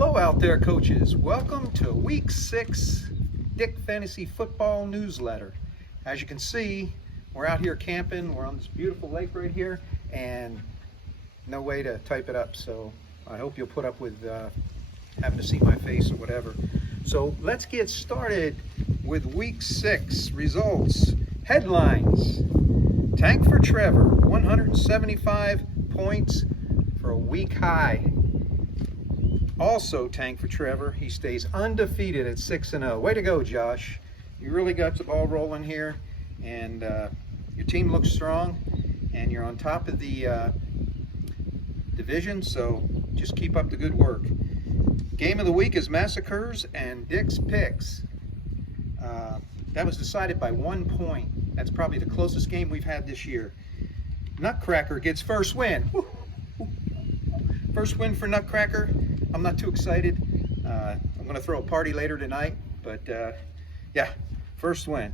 Hello out there, coaches. Welcome to week 6 Dick Fantasy Football Newsletter. As you can see, we're out here camping. We're on this beautiful lake right here and no way to type it up. So I hope you'll put up with having to see my face or whatever. So let's get started with week 6 results. Headlines. Tank for Trevor, 175 points for a week high. Also tank for Trevor, he stays undefeated at 6-0. Way to go, Josh. You really got the ball rolling here, and your team looks strong, and you're on top of the division, so just keep up the good work. Game of the week is Massacres and Dick's Picks. That was decided by 1 point. That's probably the closest game we've had this year. Nutcracker gets first win. First win for Nutcracker. I'm not too excited. I'm going to throw a party later tonight, but yeah, first win,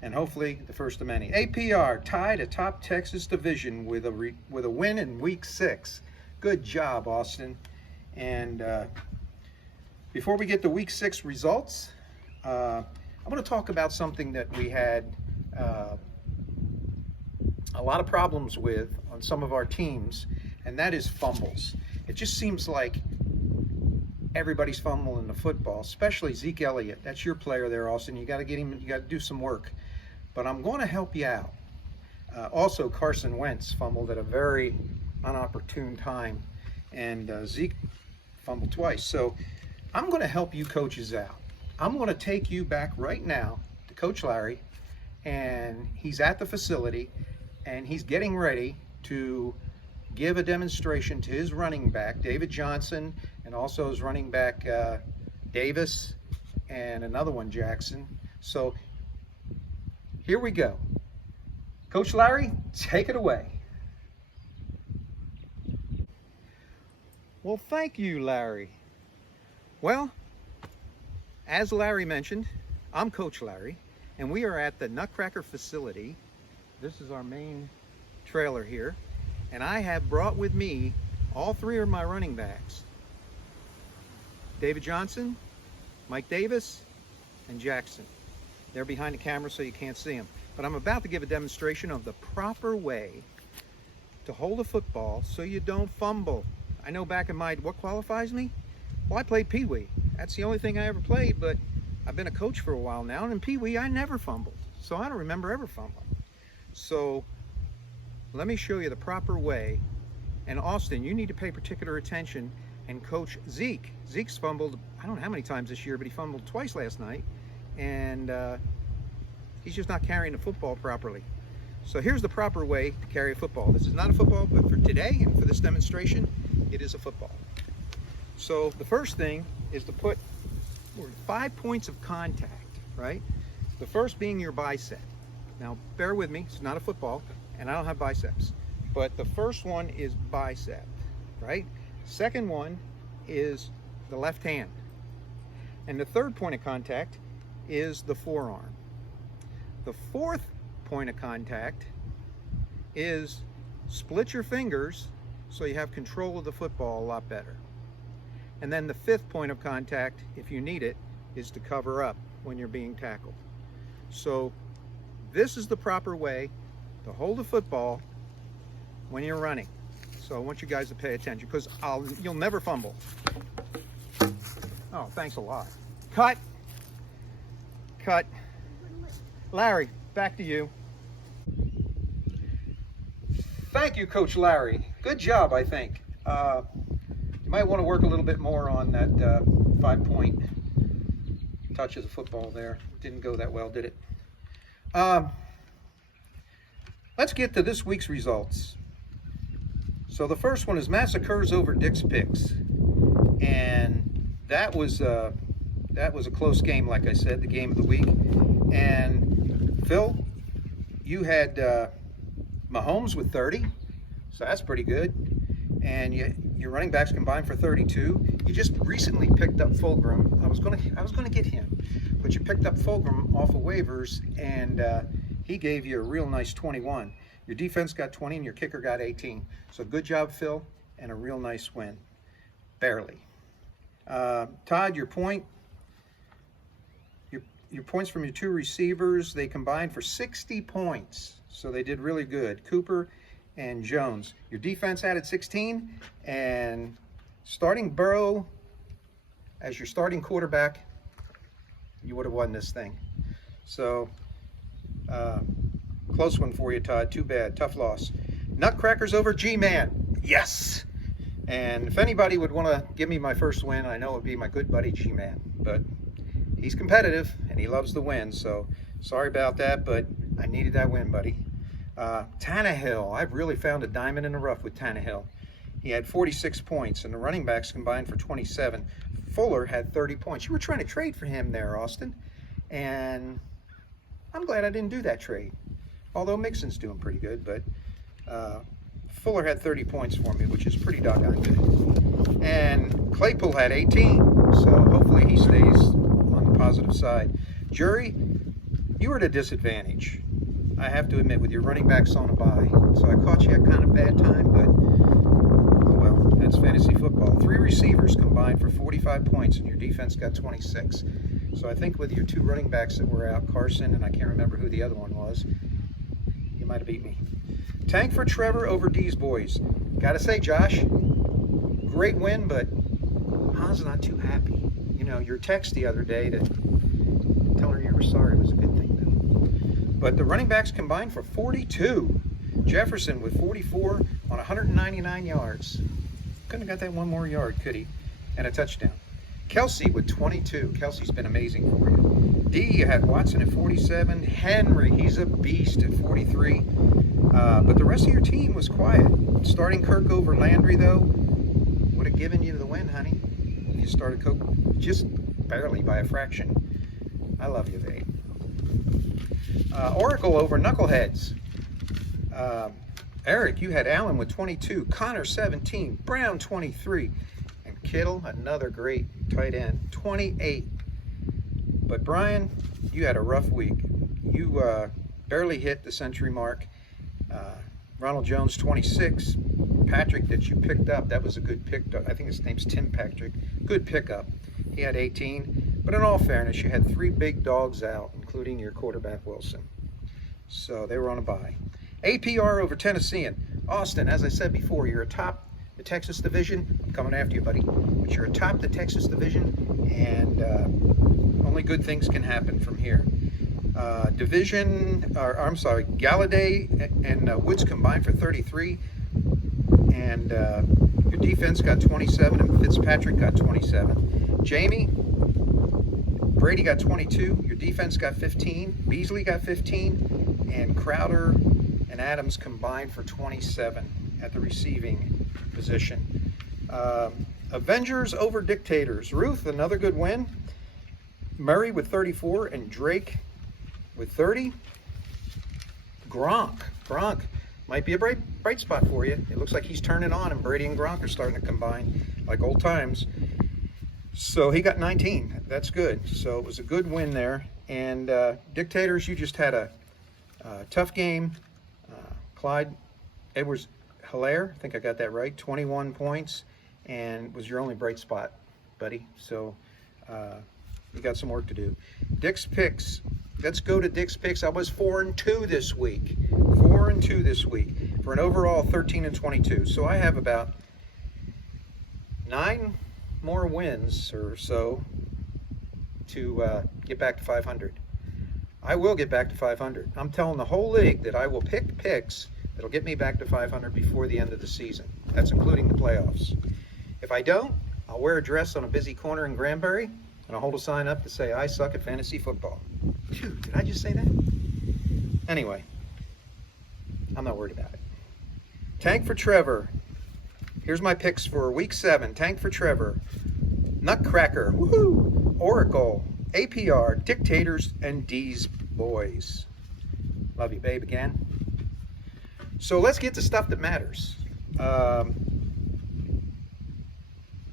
and hopefully the first of many. APR tied atop Texas division with a win in week 6. Good job, Austin. And before we get to week 6 results, I'm going to talk about something that we had a lot of problems with on some of our teams, and that is fumbles. It just seems like everybody's fumbling the football, especially Zeke Elliott. That's your player there, Austin. You got to get him. You got to do some work. But I'm going to help you out. Also, Carson Wentz fumbled at a very inopportune time, and Zeke fumbled twice. So I'm going to help you coaches out. I'm going to take you back right now to Coach Larry, and he's at the facility, and he's getting ready to give a demonstration to his running back, David Johnson, and also his running back, Davis, and another one, Jackson. So here we go. Coach Larry, take it away. Well, thank you, Larry. Well, as Larry mentioned, I'm Coach Larry, and we are at the Nutcracker facility. This is our main trailer here. And I have brought with me all 3 of my running backs. David Johnson, Mike Davis, and Jackson. They're behind the camera so you can't see them. But I'm about to give a demonstration of the proper way to hold a football so you don't fumble. I know back in what qualifies me? Well, I played Pee Wee. That's the only thing I ever played, but I've been a coach for a while now, and in Pee Wee I never fumbled. So I don't remember ever fumbling. So let me show you the proper way. And Austin, you need to pay particular attention and coach Zeke. Zeke's fumbled, I don't know how many times this year, but he fumbled twice last night. And he's just not carrying the football properly. So here's the proper way to carry a football. This is not a football, but for today and for this demonstration, it is a football. So the first thing is to put 5 points of contact, right? The first being your bicep. Now, bear with me, it's not a football, and I don't have biceps. But the first one is bicep, right? Second one is the left hand. And the third point of contact is the forearm. The fourth point of contact is split your fingers so you have control of the football a lot better. And then the fifth point of contact, if you need it, is to cover up when you're being tackled. So this is the proper way to hold a football when you're running. So I want you guys to pay attention because you'll never fumble. Oh, thanks a lot. Cut. Cut. Larry, back to you. Thank you, Coach Larry. Good job, I think. You might want to work a little bit more on that 5-point touch of the football there. Didn't go that well, did it? Let's get to this week's results. So the first one is Massacres over Dick's Picks. And that was a close game, like I said, the game of the week. And Phil, you had Mahomes with 30, so that's pretty good. And your running backs combined for 32. You just recently picked up Fulgham. I was gonna get him, but you picked up Fulgham off of waivers, and he gave you a real nice 21. Your defense got 20 and your kicker got 18. So good job, Phil, and a real nice win. Barely. Todd, your points from your two receivers, they combined for 60 points. So they did really good. Cooper and Jones. Your defense added 16, and starting Burrow as your starting quarterback, you would have won this thing. So, close one for you, Todd. Too bad. Tough loss. Nutcrackers over G-Man. Yes! And if anybody would want to give me my first win, I know it would be my good buddy G-Man. But he's competitive, and he loves the win. So, sorry about that, but I needed that win, buddy. Tannehill. I've really found a diamond in the rough with Tannehill. He had 46 points, and the running backs combined for 27. Fuller had 30 points. You were trying to trade for him there, Austin. And I'm glad I didn't do that trade. Although Mixon's doing pretty good, but Fuller had 30 points for me, which is pretty doggone good. And Claypool had 18, so hopefully he stays on the positive side. Jury, you were at a disadvantage, I have to admit, with your running backs on a bye. So I caught you at kind of bad time, but well, that's fantasy football. 3 receivers combined for 45 points, and your defense got 26. So I think with your 2 running backs that were out, Carson, and I can't remember who the other one was, you might have beat me. Tank for Trevor over D's boys. Gotta say, Josh, great win, but I was not too happy. You know, your text the other day to tell her you were sorry was a good thing, though. But the running backs combined for 42. Jefferson with 44 on 199 yards. Couldn't have got that one more yard, could he? And a touchdown. Kelsey with 22. Kelsey's been amazing for you. D, you had Watson at 47. Henry, he's a beast at 43. But the rest of your team was quiet. Starting Kirk over Landry, though, would have given you the win, honey. You started Coke just barely by a fraction. I love you, babe. Oracle over Knuckleheads. Eric, you had Allen with 22. Connor, 17. Brown, 23. And Kittle, another great tight end, 28. But Brian, you had a rough week. You barely hit the century mark. Ronald Jones, 26. Patrick, that you picked up, that was a good pick. I think his name's Tim Patrick. Good pickup. He had 18. But in all fairness, you had 3 big dogs out, including your quarterback, Wilson. So they were on a bye. APR over Tennessean. Austin, as I said before, you're atop the Texas division. I'm coming after you, buddy. But you're atop the Texas division, and only good things can happen from here. Galladay and Woods combined for 33. And your defense got 27, and Fitzpatrick got 27. Jamie, Brady got 22. Your defense got 15. Beasley got 15. And Crowder and Adams combined for 27 at the receiving position. Avengers over Dictators. Ruth, another good win. Murray with 34 and Drake with 30. Gronk might be a bright spot for you. It looks like he's turning on, and Brady and Gronk are starting to combine like old times. So he got 19. That's good. So it was a good win there. And Dictators, you just had a tough game. Clyde Edwards-Helaire, I think I got that right, 21 points, and was your only bright spot, buddy. So you got some work to do. Dick's Picks. Let's go to Dick's Picks. I was 4-2 this week. 4-2 this week for an overall 13-22. So I have about 9 more wins or so to get back to 500. I will get back to 500. I'm telling the whole league that I will pick picks that'll get me back to 500 before the end of the season. That's including the playoffs. If I don't, I'll wear a dress on a busy corner in Granbury, and I'll hold a sign up to say, I suck at fantasy football. Phew, did I just say that? Anyway, I'm not worried about it. Tank for Trevor. Here's my picks for week 7. Tank for Trevor. Nutcracker. Woohoo! Oracle. APR. Dictators. And D's boys. Love you, babe, again. So let's get to stuff that matters.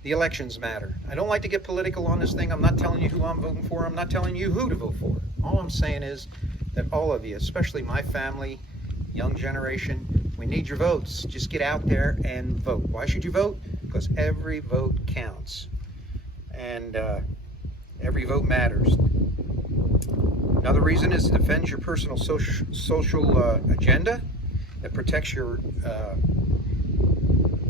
The elections matter. I don't like to get political on this thing. I'm not telling you who I'm voting for. I'm not telling you who to vote for. All I'm saying is that all of you, especially my family, young generation, we need your votes. Just get out there and vote. Why should you vote? Because every vote counts. and every vote matters. Another reason is to defend your personal social agenda that protects your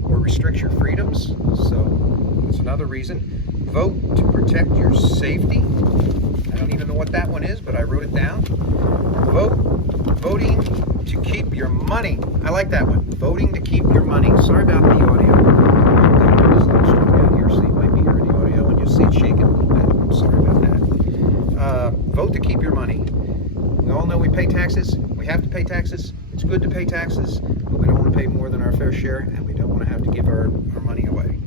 or restricts your freedoms. So that's another reason. Vote to protect your safety. I don't even know what that one is, but I wrote it down. Voting to keep your money. I like that one. Voting to keep your money. Sorry about the audio. I'm this little story out here, so you might be hearing the audio and you'll see it shaking a little bit. I'm sorry about that. Vote to keep your money. We all know we pay taxes. We have to pay taxes. It's good to pay taxes, but we don't want to pay more than our fair share, and we don't want to have to give our money away.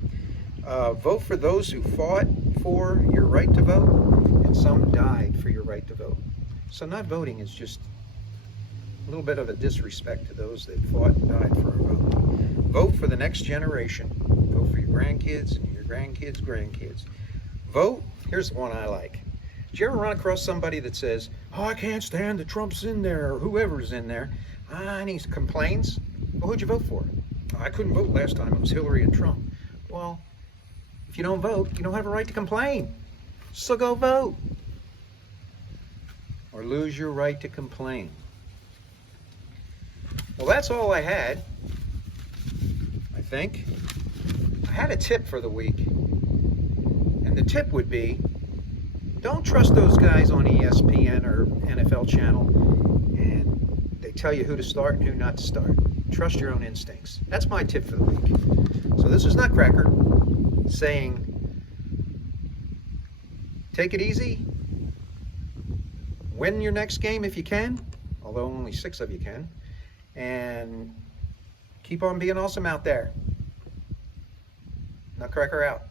Vote for those who fought for your right to vote, and some died for your right to vote. So not voting is just a little bit of a disrespect to those that fought and died for our vote. Vote for the next generation. Vote for your grandkids and your grandkids' grandkids. Vote, here's the one I like. Did you ever run across somebody that says, oh, I can't stand that Trump's in there, or whoever's in there, and he complains? Well, who'd you vote for? Oh, I couldn't vote last time, it was Hillary and Trump. Well, if you don't vote, you don't have a right to complain. So go vote. Or lose your right to complain. Well, that's all I had, I think. I had a tip for the week. And the tip would be, don't trust those guys on ESPN or NFL channel and they tell you who to start and who not to start. Trust your own instincts. That's my tip for the week. So this is Nutcracker saying, take it easy, win your next game if you can, although only 6 of you can, and keep on being awesome out there. Nutcracker out.